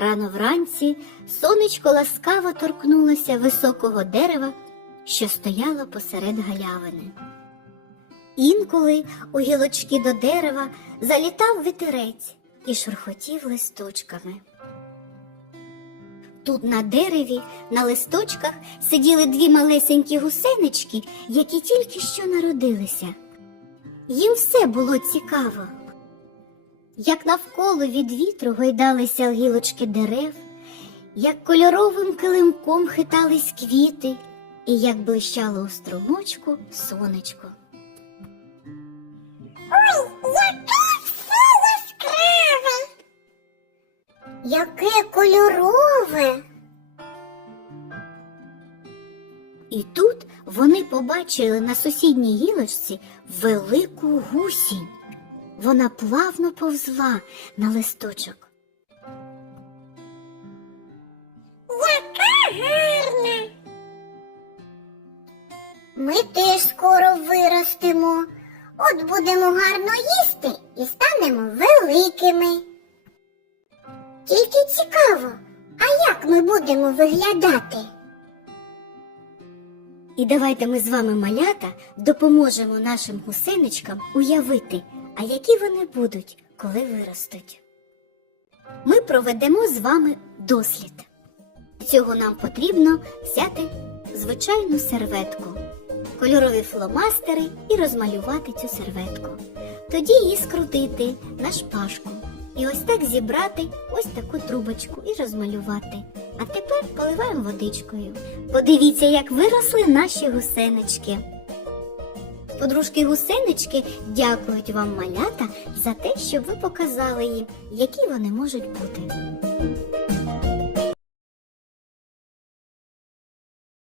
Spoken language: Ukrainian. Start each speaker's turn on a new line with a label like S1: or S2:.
S1: Рано вранці сонечко ласкаво торкнулося високого дерева, що стояло посеред галявини. Інколи у гілочки до дерева залітав вітерець і шурхотів листочками. Тут на дереві на листочках сиділи дві малесенькі гусенички, які тільки що народилися. Їм все було цікаво. Як навколо від вітру гойдалися гілочки дерев, як кольоровим килимком хитались квіти, і як блищало у струмочку сонечко.
S2: Ой, яке все яскраве. Яке кольорове.
S1: І тут вони побачили на сусідній гілочці велику гусінь. Вона плавно повзла на листочок.
S2: Яка гарна. Ми теж скоро виростемо. От будемо гарно їсти і станемо великими. Тільки цікаво, а як ми будемо виглядати?
S1: І давайте ми з вами, малята, допоможемо нашим гусеничкам уявити, а які вони будуть, коли виростуть. Ми проведемо з вами дослід. Для цього нам потрібно взяти звичайну серветку, кольорові фломастери і розмалювати цю серветку. Тоді її скрутити на шпажку. І ось так зібрати ось таку трубочку і розмалювати. А тепер поливаємо водичкою. Подивіться, як виросли наші гусенички. Подружки гусенички дякують вам, малята, за те, що ви показали їм, які вони можуть бути.